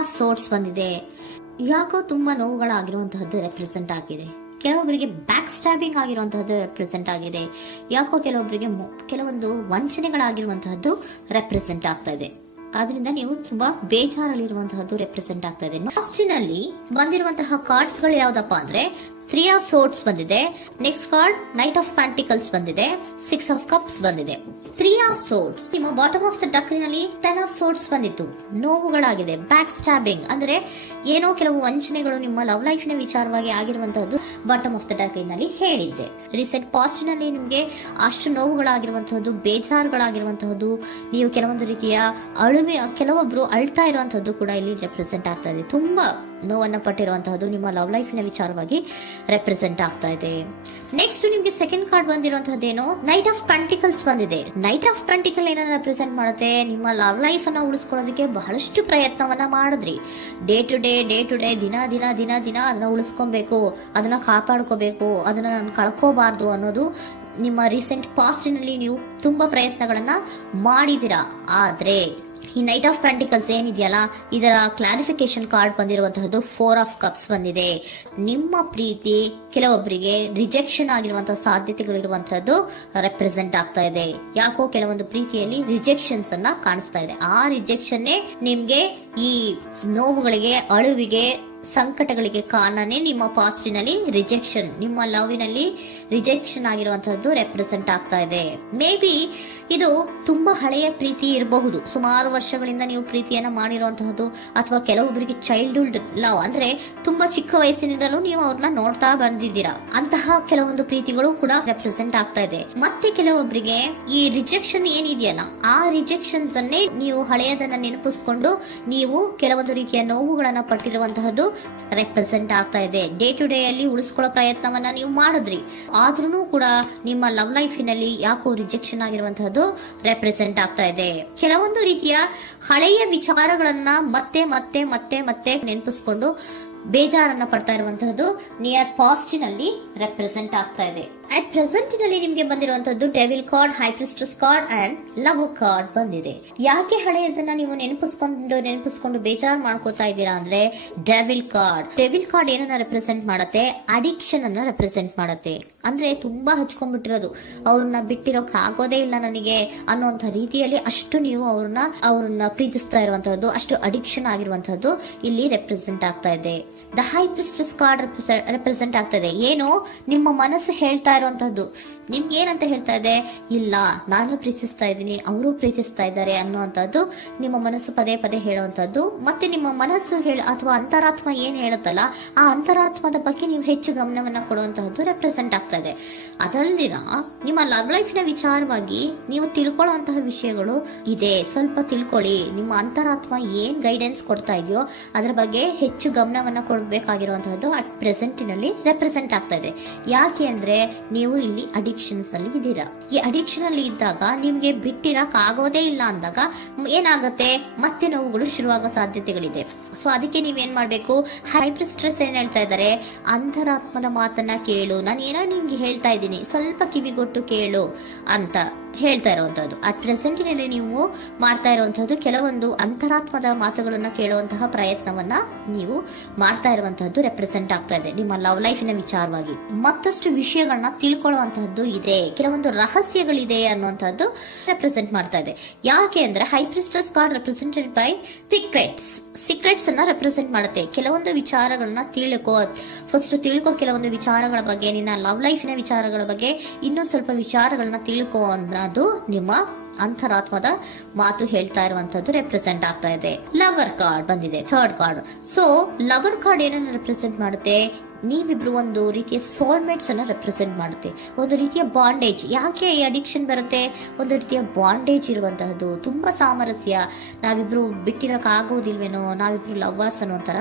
Of swords ಬಂದಿದೆ. ಯಾಕೋ ತುಂಬಾ ನೋವುಗಳಾಗಿರುವಂತಹದ್ದು ರೆಪ್ರೆಸೆಂಟ್ ಆಗಿದೆ. ಕೆಲವೊಬ್ಬರಿಗೆ ಬ್ಯಾಕ್ ಸ್ಟ್ಯಾಬಿಂಗ್ ಆಗಿರುವಂತಹದ್ದು ರೆಪ್ರೆಸೆಂಟ್ ಆಗಿದೆ. ಯಾಕೋ ಕೆಲವೊಬ್ಬರಿಗೆ ಕೆಲವೊಂದು ವಂಚನೆಗಳಾಗಿರುವಂತಹದ್ದು ರೆಪ್ರೆಸೆಂಟ್ ಆಗ್ತಾ ಇದೆ. ಆದ್ರಿಂದ ನೀವು ತುಂಬಾ ಬೇಜಾರಲ್ಲಿರುವಂತಹದ್ದು ರೆಪ್ರೆಸೆಂಟ್ ಆಗ್ತಾ ಇದೆ. ಲಾಸ್ಟಿನಲ್ಲಿ ಬಂದಿರುವಂತಹ ಕಾರ್ಡ್ಸ್ ಗಳು ಯಾವ್ದಪ್ಪ ಅಂದ್ರೆ 3 ಆಫ್ ಸೋರ್ಟ್ಸ್ ಬಂದಿದೆ. Next card knight of pentacles ಬಂದಿದೆ. 6 ಆಫ್ ಕಪ್ಸ್ ಬಂದಿದೆ. 3 ಆಫ್ ಸೋರ್ಟ್ಸ್ ನಿಮ್ಮ ಬಾಟಮ್ ಆಫ್ ದ ಡಕ್ನಲ್ಲಿ 10 ಆಫ್ ಸೋರ್ಟ್ಸ್ ಬಂದಿತ್ತು. ನೋವುಗಳಾಗಿದೆ, ಬ್ಯಾಕ್ ಸ್ಟ್ಯಾಬಿಂಗ್ ಅಂದ್ರೆ ಏನೋ ಕೆಲವು ವಂಚನೆಗಳು ನಿಮ್ಮ ಲವ್ ಲೈಫ್ ನ ವಿಚಾರವಾಗಿ ಆಗಿರುವಂತಹದ್ದು ಬಾಟಮ್ ಆಫ್ ದ ಡಕ್ನಲ್ಲಿ ಹೇಳಿದ್ದೆ. ರೀಸೆಂಟ್ ಪಾಸ್ಟ್ ನಲ್ಲಿ ನಿಮ್ಗೆ ಅಷ್ಟು ನೋವುಗಳಾಗಿರುವಂತಹದ್ದು, ಬೇಜಾರುಗಳಾಗಿರುವಂತಹದ್ದು, ನೀವು ಕೆಲವೊಂದು ರೀತಿಯ ಕೆಲವೊಬ್ರು ಅಳ್ತಾ ಇರುವಂತಹದ್ದು ಕೂಡ ಇಲ್ಲಿ ರೆಪ್ರೆಸೆಂಟ್ ಆಗ್ತಾ ಇದೆ. ತುಂಬಾ ನೋವನ್ನ ಪಟ್ಟಿರುವಂತಹದ್ದು ನಿಮ್ಮ ಲವ್ ಲೈಫ್ ನ ವಿಚಾರವಾಗಿ ರೆಪ್ರೆಸೆಂಟ್ ಆಗ್ತಾ ಇದೆ. ನೆಕ್ಸ್ಟ್ ನಿಮ್ಗೆ ಸೆಕೆಂಡ್ ಕಾರ್ಡ್ ಬಂದಿರುವಂತಹದ್ದೇನು ನೈಟ್ ಆಫ್ ಪೆಂಟಿಕಲ್ಸ್ ಬಂದಿದೆ. ನೈಟ್ ಆಫ್ ಪೆಂಟಿಕಲ್ ಏನನ್ನ ರೆಪ್ರೆಸೆಂಟ್ ಮಾಡುತ್ತೆ, ನಿಮ್ಮ ಲವ್ ಲೈಫ್ ಅನ್ನ ಉಳಿಸ್ಕೊಳ್ಳೋದಕ್ಕೆ ಬಹಳಷ್ಟು ಪ್ರಯತ್ನವನ್ನ ಮಾಡಿದ್ರಿ. ಡೇ ಟು ಡೇ ದಿನ ಅದನ್ನ ಉಳಿಸ್ಕೊಬೇಕು, ಅದನ್ನ ಕಾಪಾಡ್ಕೋಬೇಕು, ಅದನ್ನ ನಾನು ಕಳ್ಕೋಬಾರ್ದು ಅನ್ನೋದು ನಿಮ್ಮ ರೀಸೆಂಟ್ ಪಾಸ್ಟ್ ನಲ್ಲಿ ನೀವು ತುಂಬಾ ಪ್ರಯತ್ನಗಳನ್ನ ಮಾಡಿದಿರಾ. ಆದ್ರೆ ಈ ನೈಟ್ ಆಫ್ ಪ್ಯಾಂಟಿಕಲ್ಸ್ ಏನಿದೆಯಲ್ಲ, ಇದರ ಕ್ಲಾರಿಫಿಕೇಶನ್ ಕಾರ್ಡ್ ಬಂದಿರುವಂತಹದ್ದು 4 ಆಫ್ ಕಪ್ಸ್ ಬಂದಿದೆ. ನಿಮ್ಮ ಪ್ರೀತಿ ಕೆಲವೊಬ್ಬರಿಗೆ ರಿಜೆಕ್ಷನ್ ಆಗಿರುವಂತಹ ಸಾಧ್ಯತೆಗಳಿರುವಂತಹದ್ದು ರೆಪ್ರೆಸೆಂಟ್ ಆಗ್ತಾ ಇದೆ. ಯಾಕೋ ಕೆಲವೊಂದು ಪ್ರೀತಿಯಲ್ಲಿ ರಿಜೆಕ್ಷನ್ಸ್ ಅನ್ನ ಕಾಣಿಸ್ತಾ ಇದೆ. ಆ ರಿಜೆಕ್ಷನ್ನೇ ನಿಮ್ಗೆ ಈ ನೋವುಗಳಿಗೆ, ಅಳುವಿಗೆ, ಸಂಕಟಗಳಿಗೆ ಕಾರಣನೇ ನಿಮ್ಮ ಪಾಸ್ಟಿನಲ್ಲಿ ರಿಜೆಕ್ಷನ್, ನಿಮ್ಮ ಲವ್ನಲ್ಲಿ ರಿಜೆಕ್ಷನ್ ಆಗಿರುವಂತಹದ್ದು ರೆಪ್ರೆಸೆಂಟ್ ಆಗ್ತಾ ಇದೆ. ಮೇ ಬಿ ಇದು ತುಂಬಾ ಹಳೆಯ ಪ್ರೀತಿ ಇರಬಹುದು. ಸುಮಾರು ವರ್ಷಗಳಿಂದ ನೀವು ಪ್ರೀತಿಯನ್ನ ಮಾಡಿರುವಂತಹದ್ದು, ಅಥವಾ ಕೆಲವೊಬ್ಬರಿಗೆ ಚೈಲ್ಡ್ಹುಡ್ ಲವ್ ಅಂದ್ರೆ ತುಂಬಾ ಚಿಕ್ಕ ವಯಸ್ಸಿನಿಂದಲೂ ನೀವು ಅವ್ರನ್ನ ನೋಡ್ತಾ ಬಂದಿದ್ದೀರಾ. ಅಂತಹ ಕೆಲವೊಂದು ಪ್ರೀತಿಗಳು ಕೂಡ ರೆಪ್ರೆಸೆಂಟ್ ಆಗ್ತಾ ಇದೆ. ಮತ್ತೆ ಕೆಲವೊಬ್ಬರಿಗೆ ಈ ರಿಜೆಕ್ಷನ್ ಏನಿದೆಯಲ್ಲ, ಆ ರಿಜೆಕ್ಷನ್ಸ್ ಅನ್ನೇ ನೀವು ಹಳೆಯದನ್ನ ನೆನಪಿಸ್ಕೊಂಡು ನೀವು ಕೆಲವೊಂದು ರೀತಿಯ ನೋವುಗಳನ್ನ ಪಟ್ಟಿರುವಂತಹದ್ದು ರೆಪ್ರೆಸೆಂಟ್ ಆಗ್ತಾ ಇದೆ. ಡೇ ಟು ಡೇ ಅಲ್ಲಿ ಉಳಿಸ್ಕೊಳ್ಳೋ ಪ್ರಯತ್ನವನ್ನ ನೀವು ಮಾಡಿದ್ರಿ, ಆದ್ರೂ ಕೂಡ ನಿಮ್ಮ ಲವ್ ಲೈಫಿನಲ್ಲಿ ಯಾಕೋ ರಿಜೆಕ್ಷನ್ ಆಗಿರುವಂತಹದ್ದು ರೆಪ್ರೆಸೆಂಟ್ ಆಗ್ತಾ ಇದೆ. ಕೆಲವೊಂದು ರೀತಿಯ ಹಳೆಯ ವಿಚಾರಗಳನ್ನ ಮತ್ತೆ ಮತ್ತೆ ಮತ್ತೆ ಮತ್ತೆ ನೆನಪಿಸ್ಕೊಂಡು ಬೇಜಾರನ್ನ ಪಡ್ತಾ ಇರುವಂತಹದ್ದು ನಿಯರ್ ಪಾಸ್ಟಿನಲ್ಲಿ ರೆಪ್ರೆಸೆಂಟ್ ಆಗ್ತಾ ಇದೆ. ಅಟ್ ಪ್ರೆಸೆಂಟ್ ನಲ್ಲಿ ನಿಮ್ಗೆ ಬಂದಿರುವಂತದ್ದು devil card, high priestess card and love card ಬಂದಿದೆ. ಯಾಕೆ ಹಳೆಯದನ್ನ ನೀವು ನೆನಪಿಸ್ಕೊಂಡು ಬೇಜಾರು ಮಾಡ್ಕೋತಾ ಇದ್ದೀರಾ ಅಂದ್ರೆ ಡೆವಿಲ್ ಕಾರ್ಡ್ ಏನನ್ನ ರೆಪ್ರೆಸೆಂಟ್ ಮಾಡುತ್ತೆ, ಅಡಿಕ್ಷನ್ ಅನ್ನ ರೆಪ್ರೆಸೆಂಟ್ ಮಾಡುತ್ತೆ. ಅಂದ್ರೆ ತುಂಬಾ ಹಚ್ಕೊಂಡ್ಬಿಟ್ಟಿರೋದು, ಅವ್ರನ್ನ ಬಿಟ್ಟಿರೋಕ್ ಆಗೋದೇ ಇಲ್ಲ ನನಗೆ ಅನ್ನುವಂತ ರೀತಿಯಲ್ಲಿ ಅಷ್ಟು ನೀವು ಅವ್ರನ್ನ ಪ್ರೀತಿಸ್ತಾ ಇರುವಂತಹದ್ದು, ಅಷ್ಟು ಅಡಿಕ್ಷನ್ ಆಗಿರುವಂತಹದ್ದು ಇಲ್ಲಿ ರೆಪ್ರೆಸೆಂಟ್ ಆಗ್ತಾ ಇದೆ. The high priestess card represent ಆಗ್ತಾ ಇದೆ. ಏನು ನಿಮ್ಮ ಮನಸ್ಸು ಹೇಳ್ತಾ ಇರುವಂತಹದ್ದು, ನಿಮ್ಗೆ ಏನಂತ ಹೇಳ್ತಾ ಇದೆ, ಇಲ್ಲ ನಾನು ಪ್ರೀತಿಸ್ತಾ ಇದ್ದೀನಿ, ಅವರು ಪ್ರೀತಿಸ್ತಾ ಇದ್ದಾರೆ ಅನ್ನುವಂಥದ್ದು ನಿಮ್ಮ ಮನಸ್ಸು ಪದೇ ಪದೇ ಹೇಳುವಂತಹದ್ದು. ಮತ್ತೆ ನಿಮ್ಮ ಮನಸ್ಸು ಅಥವಾ ಅಂತರಾತ್ಮ ಏನ್ ಹೇಳುತ್ತಲ್ಲ, ಆ ಅಂತರಾತ್ಮದ ಬಗ್ಗೆ ನೀವು ಹೆಚ್ಚು ಗಮನವನ್ನ ಕೊಡುವಂತಹದ್ದು ರೆಪ್ರೆಸೆಂಟ್ ಆಗ್ತಾ ಇದೆ. ಅದಲ್ದಿರ ನಿಮ್ಮ ಲವ್ ಲೈಫ್ ನ ವಿಚಾರವಾಗಿ ನೀವು ತಿಳ್ಕೊಳ್ಳುವಂತಹ ವಿಷಯಗಳು ಇದೆ. ಸ್ವಲ್ಪ ತಿಳ್ಕೊಳ್ಳಿ, ನಿಮ್ಮ ಅಂತರಾತ್ಮ ಏನ್ ಗೈಡೆನ್ಸ್ ಕೊಡ್ತಾ ಇದೆಯೋ ಅದರ ಬಗ್ಗೆ ಹೆಚ್ಚು ಗಮನವನ್ನ ಕೊಡಬೇಕಾಗಿರುವಂತಹದ್ದು ಅಟ್ ಪ್ರೆಸೆಂಟಿನಲ್ಲಿ ರೆಪ್ರೆಸೆಂಟ್ ಆಗ್ತಾ ಇದೆ. ಯಾಕೆ ಅಂದ್ರೆ ನೀವು ಇಲ್ಲಿ ಅಡಿಕ್ಷನ್ಸ್ ಅಲ್ಲಿ ಇದ್ದೀರಾ. ಈ ಅಡಿಕ್ಷನ್ ಅಲ್ಲಿ ಇದ್ದಾಗ ನಿಮ್ಗೆ ಬಿಟ್ಟಿರಕ್ ಆಗೋದೇ ಇಲ್ಲ ಅಂದಾಗ ಏನಾಗುತ್ತೆ, ಮತ್ತೆ ನೋವುಗಳು ಶುರುವಾಗೋ ಸಾಧ್ಯತೆಗಳಿದೆ. ಸೊ ಅದಕ್ಕೆ ನೀವೇನ್ ಮಾಡ್ಬೇಕು, ಹೈಪರ್ ಸ್ಟ್ರೆಸ್ ಏನ್ ಹೇಳ್ತಾ ಇದ್ದಾರೆ, ಅಂತರಾತ್ಮದ ಮಾತನ್ನ ಕೇಳು, ನಾನು ಏನೋ ನಿಮ್ಗೆ ಹೇಳ್ತಾ ಇದ್ದೀನಿ, ಸ್ವಲ್ಪ ಕಿವಿಗೊಟ್ಟು ಕೇಳು ಅಂತ ಹೇಳ್ತಾ ಇರುವಂತದ್ದು. ಅಟ್ ಪ್ರೆಸೆಂಟಿನಲ್ಲಿ ನೀವು ಮಾಡ್ತಾ ಇರುವಂತಹದ್ದು ಕೆಲವೊಂದು ಅಂತರಾತ್ಮದ ಮಾತುಗಳನ್ನ ಕೇಳುವಂತಹ ಪ್ರಯತ್ನವನ್ನ ನೀವು ಮಾಡ್ತಾ ಇರುವಂತಹದ್ದು ರೆಪ್ರೆಸೆಂಟ್ ಆಗ್ತಾ ಇದೆ. ನಿಮ್ಮ ಲವ್ ಲೈಫಿನ ವಿಚಾರವಾಗಿ ಮತ್ತಷ್ಟು ವಿಷಯಗಳನ್ನ ತಿಳ್ಕೊಳ್ಳುವಂತಹದ್ದು ಇದೆ, ಕೆಲವೊಂದು ರಹಸ್ಯಗಳಿದೆ ಅನ್ನುವಂಥದ್ದು ರೆಪ್ರೆಸೆಂಟ್ ಮಾಡ್ತಾ ಇದೆ. ಯಾಕೆ ಅಂದ್ರೆ high priestess card represented by secrets ಅನ್ನ ರೆಪ್ರೆಸೆಂಟ್ ಮಾಡುತ್ತೆ. ಕೆಲವೊಂದು ವಿಚಾರಗಳನ್ನ ಫಸ್ಟ್ ತಿಳ್ಕೊ, ಕೆಲವೊಂದು ವಿಚಾರಗಳ ಬಗ್ಗೆ, ನಿನ್ನ ಲವ್ ಲೈಫಿನ ವಿಚಾರಗಳ ಬಗ್ಗೆ ಇನ್ನೂ ಸ್ವಲ್ಪ ವಿಚಾರಗಳನ್ನ ತಿಳ್ಕೊ ಅನ್ನೋದು ನಿಮ್ಮ ಅಂತರಾತ್ಮದ ಮಾತು ಹೇಳ್ತಾ ಇರುವಂತದ್ದು ರೆಪ್ರೆಸೆಂಟ್ ಆಗ್ತಾ ಇದೆ. ಲವರ್ ಕಾರ್ಡ್ ಬಂದಿದೆ, third card. So lover card ಏನನ್ನ ರೆಪ್ರೆಸೆಂಟ್ ಮಾಡುತ್ತೆ, ನೀವಿಬ್ರು ಒಂದು ರೀತಿಯ ಸೋಲ್ಮೇಟ್ಸ್ ಅನ್ನ ರೆಪ್ರೆಸೆಂಟ್ ಮಾಡುತ್ತೆ, ಒಂದು ರೀತಿಯ ಬಾಂಡೇಜ್. ಯಾಕೆ ಈ ಅಡಿಕ್ಷನ್ ಬರುತ್ತೆ, ಒಂದು ರೀತಿಯ ಬಾಂಡೇಜ್ ಇರುವಂತಹದ್ದು, ತುಂಬಾ ಸಾಮರಸ್ಯ, ನಾವಿಬ್ರು ಬಿಟ್ಟಿರಕ್ ಆಗೋದಿಲ್ವೇನೋ, ನಾವಿಬ್ರು ಲವರ್ಸ್ ಅನ್ನೋಂತರ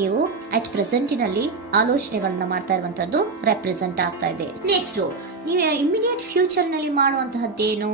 ನೀವು ಅಟ್ ಪ್ರೆಸೆಂಟಿನಲ್ಲಿ ಆಲೋಚನೆಗಳನ್ನ ಮಾಡ್ತಾ ಇರುವಂತದ್ದು ರೆಪ್ರೆಸೆಂಟ್ ಆಗ್ತಾ ಇದೆ. ನೆಕ್ಸ್ಟ್ ನೀವು ಇಮಿಡಿಯೇಟ್ ಫ್ಯೂಚರ್ ನಲ್ಲಿ ಮಾಡುವಂತಹದ್ದೇನು,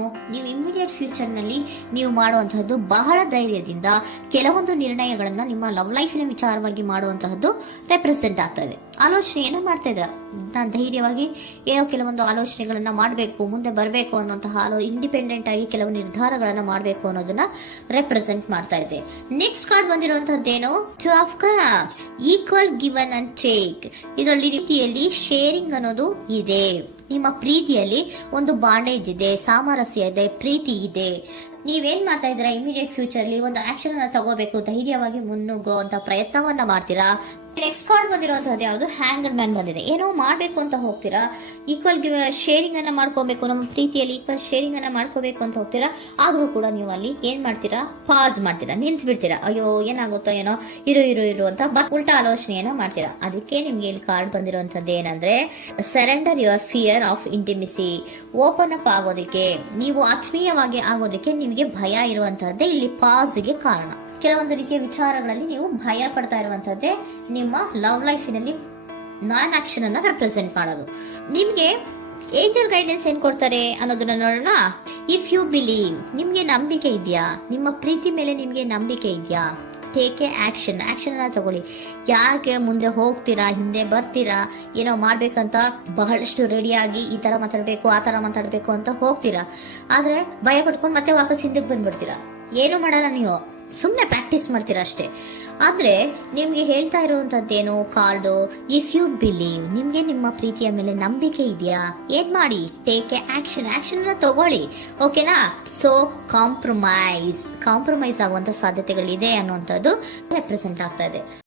ನೀವು ಮಾಡುವಂತಹದ್ದು ಬಹಳ ಧೈರ್ಯದಿಂದ ಕೆಲವೊಂದು ನಿರ್ಣಯಗಳನ್ನ ನಿಮ್ಮ ಲವ್ ಲೈಫಿನ ವಿಚಾರವಾಗಿ ಮಾಡುವಂತಹದ್ದು ರೆಪ್ರೆಸೆಂಟ್ ಆಗ್ತಾ ಇದೆ. ಆಲೋಚನೆಯನ್ನ ಮಾಡ್ತಾ ಇದ್ರ. ನಾನು ಧೈರ್ಯವಾಗಿ ಏನೋ ಕೆಲವೊಂದು ಆಲೋಚನೆಗಳನ್ನ ಮಾಡಬೇಕು, ಮುಂದೆ ಬರಬೇಕು ಅನ್ನುವಂತಹ ಇಂಡಿಪೆಂಡೆಂಟ್ ಆಗಿ ಕೆಲವು ನಿರ್ಧಾರಗಳನ್ನ ಮಾಡಬೇಕು ಅನ್ನೋದನ್ನ ರೆಪ್ರೆಸೆಂಟ್ ಮಾಡ್ತಾ ಇದೆ. ನೆಕ್ಸ್ಟ್ ಕಾರ್ಡ್ ಬಂದಿರುವಂತಹದ್ದೇನು, two of cups, equal given and take. ಇದರಲ್ಲಿ ರೀತಿಯಲ್ಲಿ ಶೇರಿಂಗ್ ಅನ್ನೋದು ಇದೆ. ನಿಮ್ಮ ಪ್ರೀತಿಯಲ್ಲಿ ಒಂದು ಬಾಂಡೇಜ್ ಇದೆ, ಸಾಮರಸ್ಯ ಇದೆ, ಪ್ರೀತಿ ಇದೆ. ನೀವೇನ್ ಮಾಡ್ತಾ ಇದ್ದೀರಾ, ಇಮಿಡಿಯೇಟ್ ಫ್ಯೂಚರ್ ಅಲ್ಲಿ ಒಂದು ಆಕ್ಷನ್ ಅನ್ನ ತಗೋಬೇಕು, ಧೈರ್ಯವಾಗಿ ಮುನ್ನುಗ್ಗೋ ಅಂತ ಪ್ರಯತ್ನವನ್ನ ಮಾಡ್ತೀರಾ. ನೆಕ್ಸ್ಟ್ ಕಾರ್ಡ್ ಬಂದಿರುವಂತಹದ್ದು ಯಾವುದು, ಹ್ಯಾಂಗರ್ ಮ್ಯಾನ್ ಬಂದಿದೆ. ಏನೋ ಮಾಡ್ಬೇಕು ಅಂತ ಹೋಗ್ತೀರಾ, ಈಕ್ವಲ್ ಶೇರಿಂಗ್ ಅನ್ನ ಮಾಡ್ಕೋಬೇಕು, ನಮ್ಮ ಪ್ರೀತಿಯಲ್ಲಿ ಈಕ್ವಲ್ ಶೇರಿಂಗ್ ಅನ್ನ ಮಾಡ್ಕೋಬೇಕು ಅಂತ ಹೋಗ್ತೀರಾ. ಆದ್ರೂ ಕೂಡ ನೀವು ಅಲ್ಲಿ ಏನ್ ಮಾಡ್ತೀರಾ, ಪಾಸ್ ಮಾಡ್ತೀರಾ, ನಿಂತು ಬಿಡ್ತೀರಾ. ಅಯ್ಯೋ ಏನಾಗುತ್ತೋ ಏನೋ, ಇರು ಅಂತ ಉಲ್ಟಾ ಆಲೋಚನೆಯನ್ನ ಮಾಡ್ತೀರಾ. ಅದಕ್ಕೆ ನಿಮ್ಗೆ ಇಲ್ಲಿ ಕಾರ್ಡ್ ಬಂದಿರುವಂತದ್ದು ಏನಂದ್ರೆ, surrender your fear of intimacy. Open up ಆಗೋದಕ್ಕೆ, ನೀವು ಆತ್ಮೀಯವಾಗಿ ಆಗೋದಕ್ಕೆ ನಿಮಗೆ ಭಯ ಇರುವಂತಹದ್ದೇ ಇಲ್ಲಿ ಪಾಸ್ಗೆ ಕಾರಣ. ಕೆಲವೊಂದು ರೀತಿಯ ವಿಚಾರಗಳಲ್ಲಿ ನೀವು ಭಯ ಪಡ್ತಾ ಇರುವಂತದ್ದೇ ನಿಮ್ಮ ಲವ್ ಲೈಫಿನಲ್ಲಿ ನಾನ್ ಆಕ್ಷನ್ ಅನ್ನ ರೆಪ್ರೆಸೆಂಟ್ ಮಾಡೋದು. ನಿಮ್ಗೆ ಏಂಜಲ್ ಗೈಡೆನ್ಸ್ ಏನ್ ಕೊಡ್ತಾರೆ ಅನ್ನೋದನ್ನ ನೋಡೋಣ. ಇಫ್ ಯು ಬಿಲೀವ್, ನಿಮ್ಗೆ ನಂಬಿಕೆ ಇದೆಯಾ, ನಿಮ್ಮ ಪ್ರೀತಿ ಮೇಲೆ ನಿಮ್ಗೆ ನಂಬಿಕೆ ಇದೆಯಾ, ಟೇಕ್ ಎ ಆಕ್ಷನ್ ಅನ್ನ ತಗೊಳ್ಳಿ. ಯಾಕೆ ಮುಂದೆ ಹೋಗ್ತೀರಾ, ಹಿಂದೆ ಬರ್ತೀರಾ, ಏನೋ ಮಾಡ್ಬೇಕಂತ ಬಹಳಷ್ಟು ರೆಡಿಯಾಗಿ ಈ ತರ ಮಾತಾಡ್ಬೇಕು ಆ ತರ ಮಾತಾಡ್ಬೇಕು ಅಂತ ಹೋಗ್ತೀರಾ. ಆದ್ರೆ ಭಯ ಪಡ್ಕೊಂಡು ಮತ್ತೆ ವಾಪಸ್ ಹಿಂದಕ್ಕೆ ಬಂದ್ಬಿಡ್ತೀರಾ. ಏನು ಮಾಡಲ್ಲ, ನೀವು ಸುಮ್ನೆ ಪ್ರಾಕ್ಟೀಸ್ ಮಾಡ್ತೀರಾ ಅಷ್ಟೇ. ಆದ್ರೆ ನಿಮ್ಗೆ ಹೇಳ್ತಾ ಇರುವಂತದ್ದೇನು ಕಾರ್ಡು, ಇಫ್ ಯು ಬಿಲೀವ್, ನಿಮ್ಗೆ ನಿಮ್ಮ ಪ್ರೀತಿಯ ಮೇಲೆ ನಂಬಿಕೆ ಇದೆಯಾ, ಏನ್ ಮಾಡಿ, ಟೇಕ್ ಎ ಆಕ್ಷನ್ ಅನ್ನ ತಗೊಳ್ಳಿ. ಓಕೆನಾ. ಸೊ ಕಾಂಪ್ರಮೈಸ್ ಆಗುವಂತ ಸಾಧ್ಯತೆಗಳಿದೆ ಅನ್ನುವಂಥದ್ದು ರೆಪ್ರೆಸೆಂಟ್ ಆಗ್ತಾ ಇದೆ.